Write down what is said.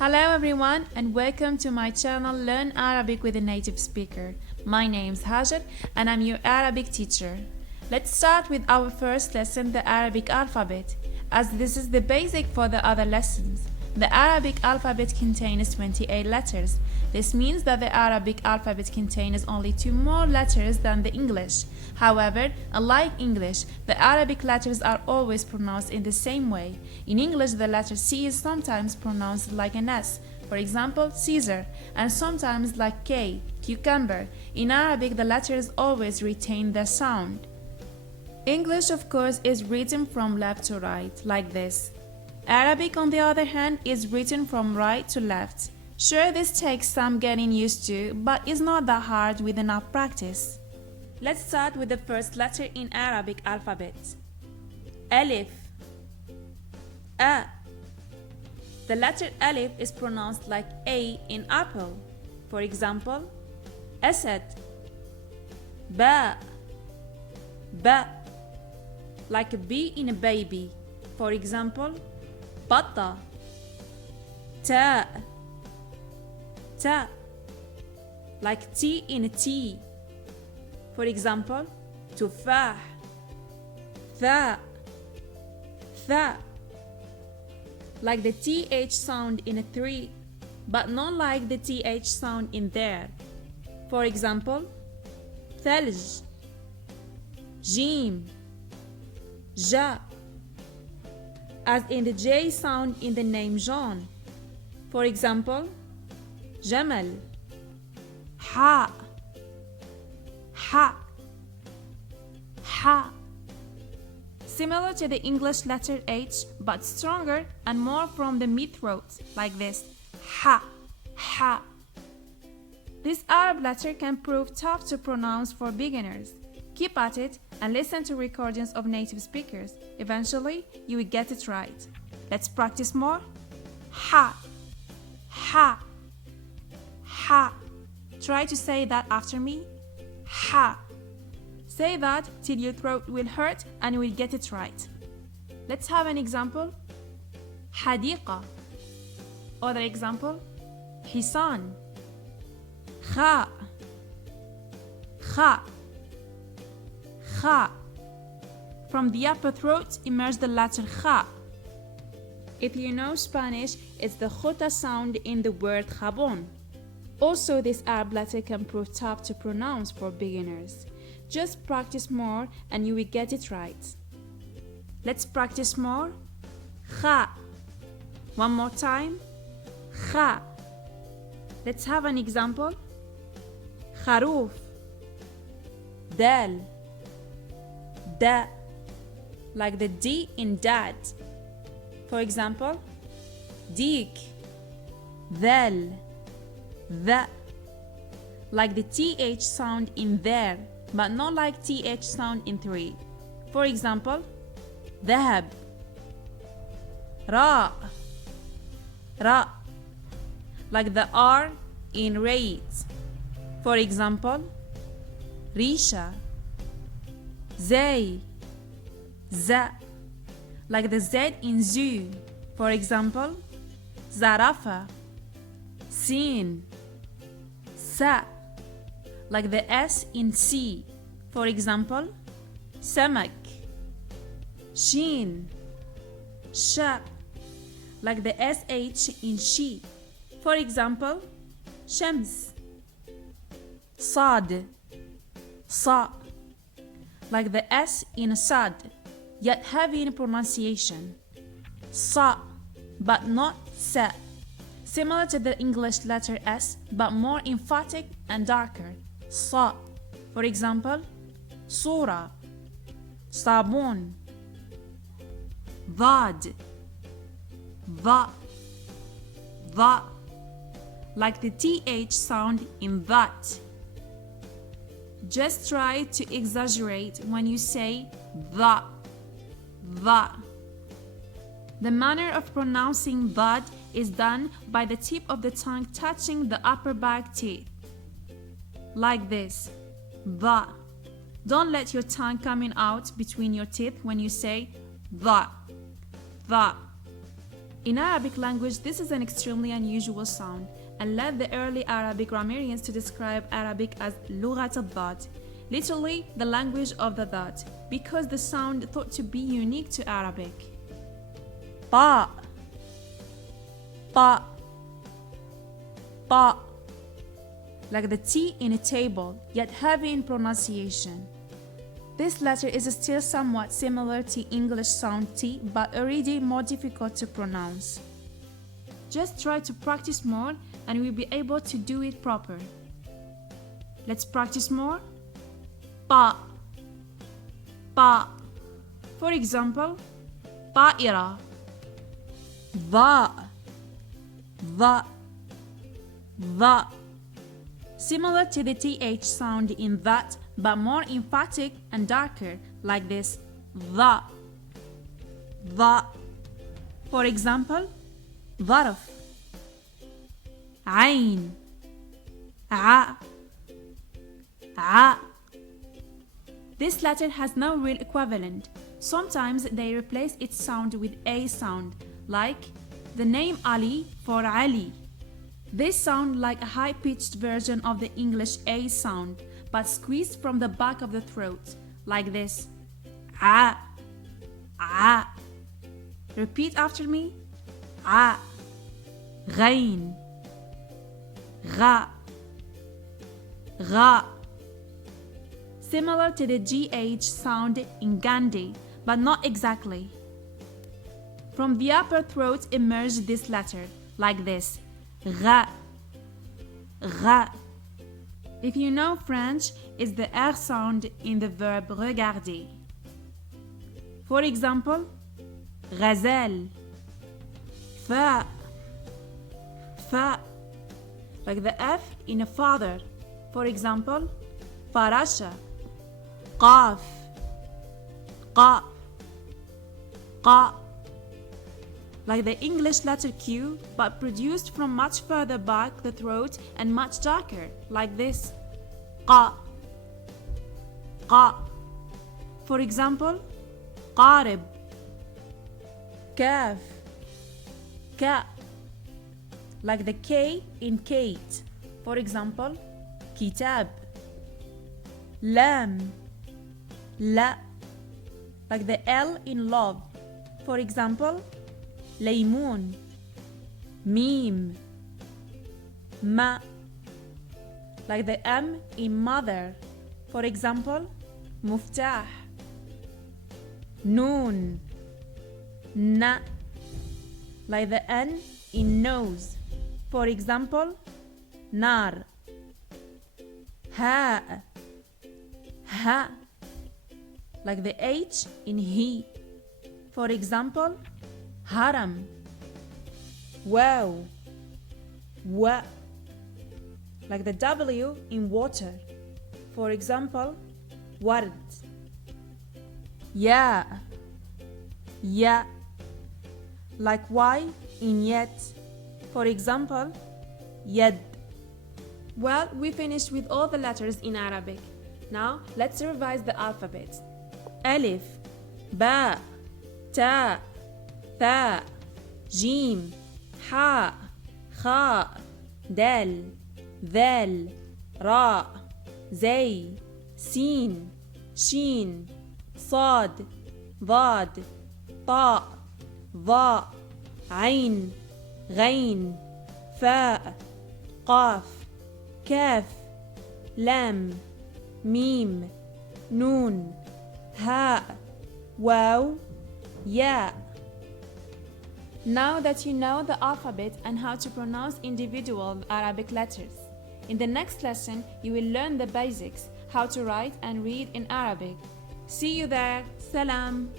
Hello everyone and welcome to my channel Learn Arabic with a Native Speaker. My name's Hajjer and I'm your Arabic teacher. Let's start with our first lesson, the Arabic alphabet, as this is the basic for the other lessons. The Arabic alphabet contains 28 letters. This means that the Arabic alphabet contains only 2 more letters than the English. However, unlike English, the Arabic letters are always pronounced in the same way. In English, the letter C is sometimes pronounced like an S, for example, Caesar, and sometimes like K, cucumber. In Arabic, the letters always retain their sound. English, of course, is written from left to right, like this. Arabic, on the other hand, is written from right to left. Sure, this takes some getting used to, but it's not that hard with enough practice. Let's start with the first letter in Arabic alphabet. Alif. A. The letter Alif is pronounced like A in apple. For example, Asad. Ba. Ba. Like a B in a baby. For example, Batta. Ta. Ta. Like T in a T. For example, Tufah. Tha. Tha. Like the TH sound in a 3, but not like the TH sound in there. For example, Thalj. Jim. Ja. As in the J sound in the name John. For example, Jamal. Ha. Ha. Ha. Similar to the English letter H, but stronger and more from the mid-throat, like this. Ha. Ha. This Arab letter can prove tough to pronounce for beginners. Keep at it and listen to recordings of native speakers. Eventually, you will get it right. Let's practice more. Ha. Ha. Ha. Try to say that after me. Ha. Say that till your throat will hurt and you will get it right. Let's have an example. حديقة. Other example. حصان. خاء. خاء. Kha. From the upper throat emerges the letter kha. If you know Spanish, it's the jota sound in the word jabón. Also, this Arab letter can prove tough to pronounce for beginners. Just practice more and you will get it right. Let's practice more. Kha. One more time. Kha. Let's have an example. Haruf. Dal. Da. Like the D in dad. For example, Dik. Dhal. The. Like the TH sound in there, but not like TH sound in 3. For example, Dhahab. Ra. Ra. Like the R in rate. For example, Risha. Zay. Za. Like the Z in zoo. For example, Zarafa. Sin. Sa. Like the S in C. For example, Samak. Shin. Sha. Like the SH in she. For example, Shams. Sad. Sa. Like the S in Sad, yet heavy in pronunciation. Sa, but not sa. Similar to the English letter S, but more emphatic and darker. Sa. For example, Sura. Sabun. Dhad. Dha. Dha. Like the TH sound in that. Just try to exaggerate when you say the. The. The manner of pronouncing that is done by the tip of the tongue touching the upper back teeth. Like this. The. Don't let your tongue coming out between your teeth when you say the. The. In Arabic language, this is an extremely unusual sound and led the early Arabic grammarians to describe Arabic as لغة الضاد, literally the language of the dot, because the sound thought to be unique to Arabic. طاء طاء طاء, like the T in a table, yet heavy in pronunciation. This letter is still somewhat similar to English sound T, but already more difficult to pronounce. Just try to practice more and we'll be able to do it proper. Let's practice more. طاء طاء. For example, طائرة. ضاء ضاء ضاء. Similar to the TH sound in that, but more emphatic and darker, like this, ضاء ضاء. For example, ظرف. عين. ع ع. This letter has no real equivalent. Sometimes they replace its sound with a sound, like the name Ali for Ali. They sound like a high-pitched version of the English A sound, but squeezed from the back of the throat, like this. A a. Repeat after me. A. غين. غا غا. Similar to the GH sound in Gandhi, but not exactly. From the upper throat emerged this letter, like this. غا غا. If you know French, it's the R sound in the verb regarder. For example, غزال. فا فا, like the F in a father. For example, فراشة. قاف قا قا, like the English letter Q, but produced from much further back the throat and much darker, like this. قا قا. For example, قارب. كاف كا, like the K in Kate. For example, كتاب. لام لا, like the L in love. For example, ليمون. ميم ما, like the M in mother. For example, مفتاح. نون نا, like the N in nose. For example, نار. هاء ها, like the H in he. For example, haram. Wow wa, like the W in water. For example, ورد. يا يا, like Y in yet. For example, يد. Well, we finished with all the letters in Arabic. Now let's revise the alphabet. ألف باء تاء ثاء جيم حاء خاء دال ذال راء زي سين شين صاد ضاد طاء ظاء عين غين فاء قاف كاف لام ميم نون هاء واو ياء. Now that you know the alphabet and how to pronounce individual Arabic letters, in the next lesson you will learn the basics, how to write and read in Arabic. See you there. Salam.